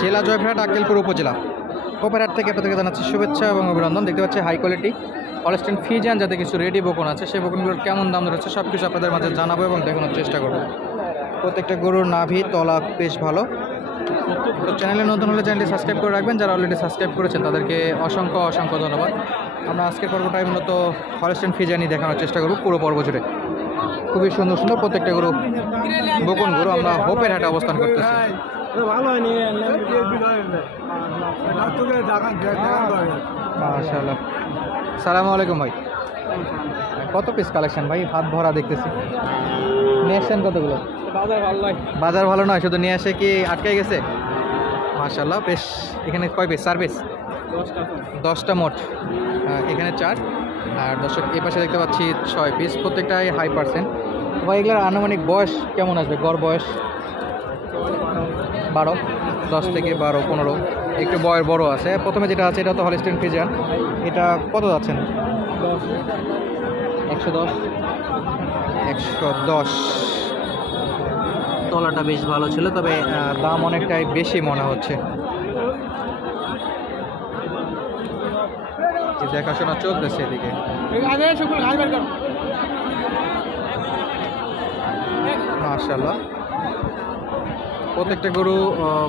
জেলা জয়পুরহাট আক্কেলপুর উপজেলা কোপারহাট থেকে আপনাদেরকে জানাচ্ছি শুভেচ্ছা এবং অভিনন্দন। দেখতে পাচ্ছি হাই কোয়ালিটি হলস্টাইন ফ্রিজিয়ান যাতে কিছু রেডি বকন আছে, সেই বকনগুলোর কেমন দাম ধরেছে সব কিছু আপনাদের মাঝে জানাবো এবং দেখানোর চেষ্টা করবো। প্রত্যেকটা গরুর নাভি তলা বেশ ভালো। তো চ্যানেলে নতুন হলে চ্যানেলটি সাবস্ক্রাইব করে রাখবেন, যারা অলরেডি সাবস্ক্রাইব করেছেন তাদেরকে অসংখ্য অসংখ্য ধন্যবাদ। আমরা আজকের পর্বটাই মূলত হলস্টাইন ফ্রিজিয়ানই দেখানোর চেষ্টা করব পুরো পর্ব জুড়ে। খুবই সুন্দর সুন্দর প্রত্যেকটা গরু বকন গরু। আমরা হোপের হাটে অবস্থান করতেছি। মাশাআল্লাহ। সালামু আলাইকুম ভাই, কত পিস কালেকশন ভাই? হাত ভরা দেখতেছি। নিয়ে আসছেন কতগুলো? বাজার ভালো নয়, শুধু নিয়ে আসে কি আটকে গেছে? মাশাআল্লাহ। বেশ, এখানে কয় পিস? 4 পিস, 10টা মোট। এখানে 4 আর দর্শক এই পাশে দেখতে পাচ্ছি 6 পিস, প্রত্যেকটাই হাই পার্সেন্ট। ভাই এগুলোর আনুমানিক বয়স কেমন আসবে? গড় বয়স 12, 10 থেকে 12, 15, একটু বয়স বড় আছে। প্রথমে যেটা আছে এটা তো হলস্টাইন ফ্রিজিয়ান, এটা কত যাচ্ছেন? 110। তলাটা বেশ ভালো ছিল, তবে দাম অনেকটাই বেশি মনে হচ্ছে। দেখাশোনা চলতেছে এদিকে। মাশাআল্লাহ, প্রত্যেকটা গরু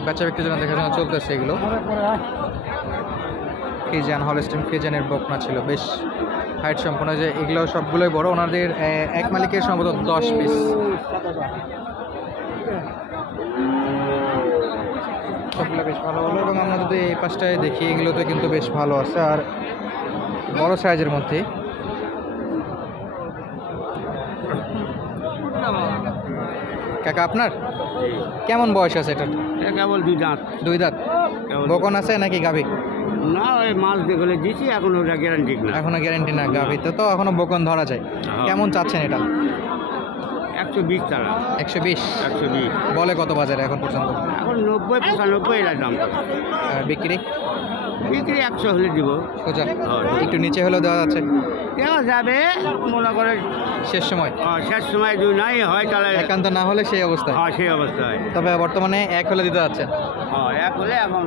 বেচা বিক্রির জন্য দেখাশোনা চলতেছে। এগুলো ফ্রিজিয়ান, হলস্টাইন ফ্রিজিয়ানের বকনা ছিল, বেশ হাইট সম্পূর্ণ। যে এগুলো সবগুলোই বড়। ওনাদের এক মালিকের সম্ভবত 10 পিস। সবগুলো বেশ ভালো ভালো। এবং আমরা যদি এই পাশটায় দেখি, এগুলোতে কিন্তু বেশ ভালো আছে আর বড় সাইজের মধ্যে। কাকা আপনার কেমন বয়স আছে এটা? কেবল 2 দাঁত। 2 দাঁত। বকন আছে নাকি গাভী? না, ওই মাছ দেখলে দিচ্ছি, এখন ওটা গ্যারান্টি না। এখনো গ্যারান্টি না গাভীতে, তো এখনো বকন ধরা যায়। কেমন চাচ্ছেন এটা? 120 টাকা। 120। 120 বলে কত বাজারে এখন পর্যন্ত? এখন 90, 95 এর দাম। আর বিক্রি 100 হলে দিব। সোজা একটু নিচে হলেও দেওয়া যাচ্ছে? দেওয়া যাবে, মনে করে শেষ সময়। শেষ সময় যদি নাই হয় তাহলে একান্ত না হলে সেই অবস্থা। সেই অবস্থায়। তবে বর্তমানে 1 হলে দিতে যাচ্ছেন? 1 হলে এখন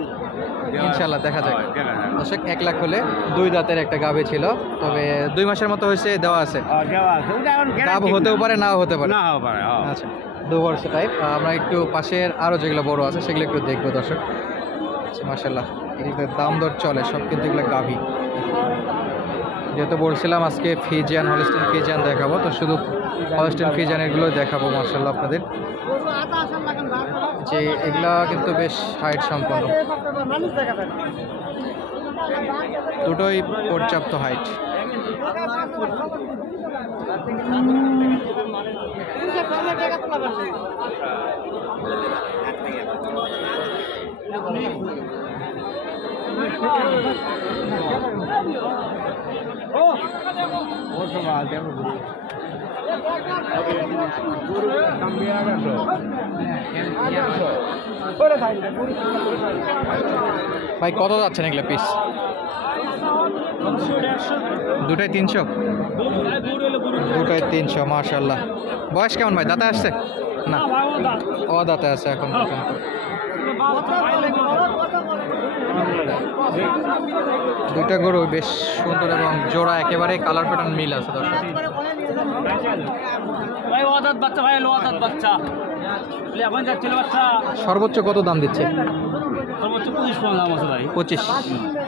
ইনশাল্লাহ দেখা যায়। দেখা যাবে। দর্শক 1 লাখ হলে 2 দাঁতের একটা গাভী ছিল, তবে 2 মাসের মতো হয়েছে, দেওয়া আছে। দেওয়া আছে, ওটা এখন গাভ গ্যারান্টি হতেও পারে, নাও হতে পারে। নাও পারে। আচ্ছা, 2 বর্ষ টাইপ। আমরা একটু পাশের আরও যেগুলো বড় আছে সেগুলো একটু দেখবো দর্শক। মাশাআল্লাহ, এগুলোর দাম দর চলে সব, কিন্তু এগুলো গাভী। যেহেতু বলছিলাম আজকে ফ্রিজিয়ান, হলস্টাইন ফ্রিজিয়ান দেখাবো, তো শুধু হলস্টাইন ফ্রিজিয়ান এগুলো দেখাবো মাশাআল্লাহ আপনাদের। যে এগুলা কিন্তু বেশ হাইট সম্পন্ন, দুটোই পর্যাপ্ত হাইট। ভাই কত যাচ্ছেন এগুলো পিস? দুটাই 300? দুটাই 300। মাশাআল্লাহ। বয়স কেমন ভাই? দাঁতে আসছে না? ও দাঁতে আছে এখন পর্যন্ত। দুইটা গরু বেশ সুন্দর এবং জোড়া একেবারে কালার প্যাটার্ন মিল আছে দর্শক। সর্বোচ্চ কত দাম দিচ্ছে? 25।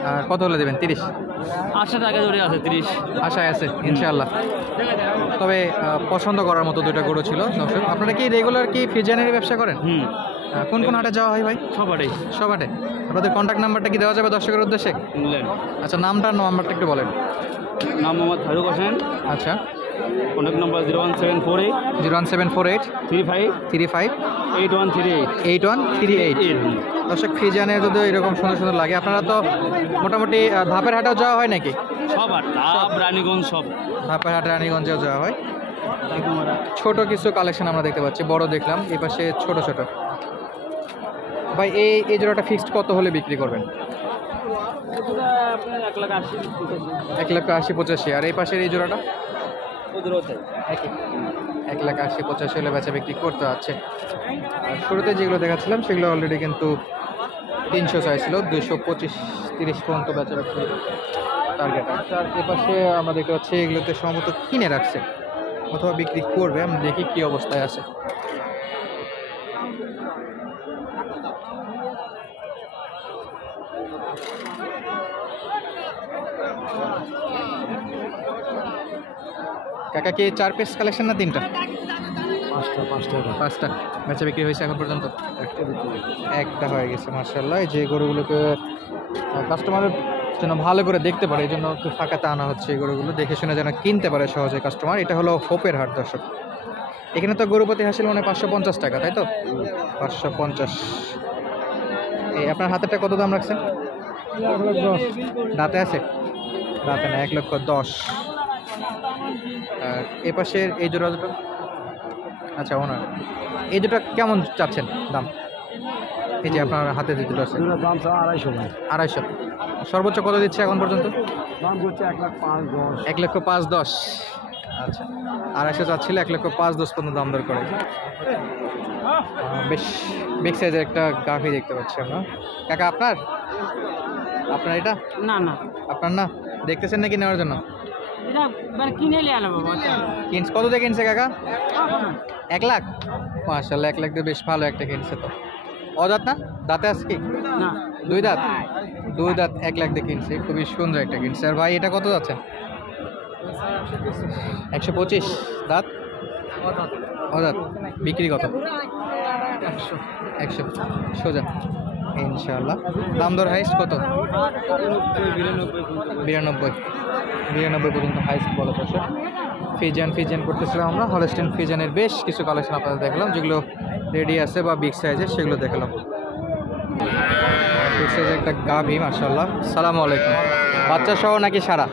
আর কত হলে দেবেন? 30। আশা টাকা ধরে আছে, 30 আশায় আছে ইনশাআল্লাহ। তবে পছন্দ করার মতো দুইটা গরু ছিল দর্শক। আপনারা কি রেগুলার কি ফ্রিজিয়ানের ব্যবসা করেন? কোন কোন হাটে যাওয়া হয় ভাই? সব হাটে। আপনাদের কন্ট্যাক্ট নাম্বারটা কি দেওয়া যাবে দর্শকের উদ্দেশ্যে? আচ্ছা, নাম্বারটা একটু বলেন। নাম মোহাম্মদ ফারুক হোসেন। আচ্ছা, কন্ট্যাক্ট নাম্বার 01748 01748 35 8138 8138। দর্শক ফ্রিজিয়ানের যদি এরকম সুন্দর সুন্দর লাগে, আপনারা তো মোটামুটি ধাপের হাটেও যাওয়া হয় নাকি? সব রানীগঞ্জ, সব ধাপের হাটে রানীগঞ্জেও যাওয়া হয়। ছোট কিছু কালেকশন আমরা দেখতে পাচ্ছি, বড় দেখলাম, এই পাশে ছোট ছোট। ভাই এই জোড়াটা ফিক্সড কত হলে বিক্রি করবেন? 1,80,85। 1,80,85। আর এই পাশের এই জোড়াটা? ওদেরও তাই। একই। 1,80,85 হলে বেচা বিক্রি করতে আছে। আর শুরুতে যেগুলো দেখাচ্ছিলাম সেগুলো অলরেডি কিন্তু 300 চাইছিল, 225-30 পর্যন্ত বেচা বিক্রি টার্গেট আছে। আর এপাশে আমরা দেখতে পাচ্ছি এগুলোতে সম্ভবত কিনে রাখছে অথবা বিক্রি করবে, আমি দেখি কি অবস্থায় আছে। কাকা কি 4 পিস কালেকশন না 3টা? 5টা বেচা বিক্রি হয়েছে এখন পর্যন্ত? একটা হয়ে গেছে মার্শাল্লাহ। এই যে গরুগুলোকে কাস্টমারের যেন ভালো করে দেখতে পারে এই জন্য একটু ফাঁকাতে আনা হচ্ছে, এই গরুগুলো দেখে শুনে যেন কিনতে পারে সহজে কাস্টমার। এটা হলো হোপের হাট দর্শক। এখানে তো গরুপতি হাসিল মানে 550 টাকা, তাই তো? 550। এই আপনার হাতেরটা কত দাম রাখছেন? দাঁতে আছে? দাঁতে না, 1,10,000। আর এ পাশের এই জোড়া দুটো, আচ্ছা ওনার এই দুটো কেমন চাচ্ছেন দাম? এই যে আপনার হাতে যে দুটো আছে, দাম 250 250। সর্বোচ্চ কত দিচ্ছে এখন পর্যন্ত? দাম করছে 1,05,10। 1,05,10। আচ্ছা, 250 চাচ্ছিল, 1,05,10 পর্যন্ত দাম দর করে। বেশ বিগ সাইজের একটা গাভি দেখতে পাচ্ছি আমরা। কাকা আপনার এটা? না না, আপনার না, দেখতেছেন নাকি নেওয়ার জন্য? এটা মানে কিনে নিয়ে আলো বাবা। কত দিয়ে কিনছে কাকা? 1 লাখ। মাশাআল্লাহ, 1 লাখ দিয়ে বেশ ভালো একটা কিনছে তো। অদাঁত না? দাঁতে আছে কি? না, 2 দাঁত। 2 দাঁত 1 লাখ দিয়ে কিনছে, খুবই সুন্দর একটা কিনছে। আর ভাই এটা কত যাচ্ছে? 125 দাঁত। অদাঁত বিক্রি কত? 100 সোজা ইনশাআল্লাহ। দাম দর হাইস্ট কত? 92 পর্যন্ত হাইস্ট বলা দর্শক। ফিজিয়ান করতেছিলাম আমরা, হলস্টেইন ফিজিয়ানের বেশ কিছু কালেকশন আপনাদের দেখলাম, যেগুলো রেডি আছে বা বিগ সাইজের সেগুলো দেখলাম। বিগ সাইজের একটা গাভি মাশাআল্লাহ। সালামু আলাইকুম। বাচ্চা সহ নাকি সারা?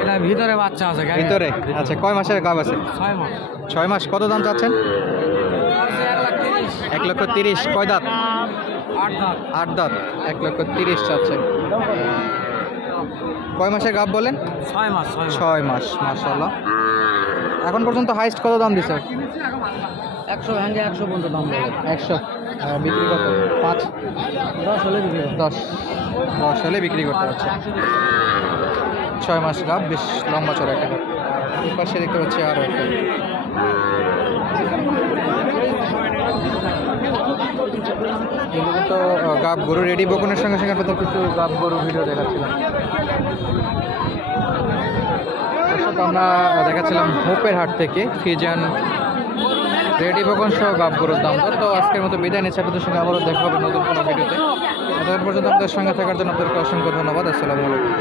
এটা ভিতরে বাচ্চা আছে ভিতরে? আচ্ছা, কয় মাসের গাভ আছে? 6 মাস। 6 মাস। কত দাম চাচ্ছেন? 1,30,000। কয় দাঁত? 8 দাঁত। 8 দাঁত, 1,30,000 চাচ্ছেন। কয় মাসের গাভ বলেন? 6 মাস। 6 মাস মাশাআল্লাহ। এখন পর্যন্ত হাইস্ট কত দাম দিছে? 100 ভেঙে 100 পর্যন্ত দাম দেবে। 100। বিক্রি কত? 5 10 হলে বিক্রি হবে। 10 হলে বিক্রি করতে হচ্ছে। 6 মাস গাভ, বেশ লম্বা চড়া একটা গাভ। এই পাশে দেখতে পাচ্ছি আরও একটা। তো গাভ গরু রেডি বকুনের সঙ্গে সঙ্গে আপনাদের কিছু গাভ গরু ভিডিও দেখাচ্ছিলাম। দর্শক, আমরা দেখাচ্ছিলাম হোপের হাট থেকে ফিজিয়ান রেডি বকন সহ গাভ গরুর দাম। তো আজকের মতো বিদায় নিচ্ছে, আপনাদের সঙ্গে আবারও দেখা হবে নতুন কোনো ভিডিওতে। ততক্ষণ পর্যন্ত আপনাদের সঙ্গে থাকার জন্য আপনাদেরকে অসংখ্য ধন্যবাদ। আসসালামু আলাইকুম।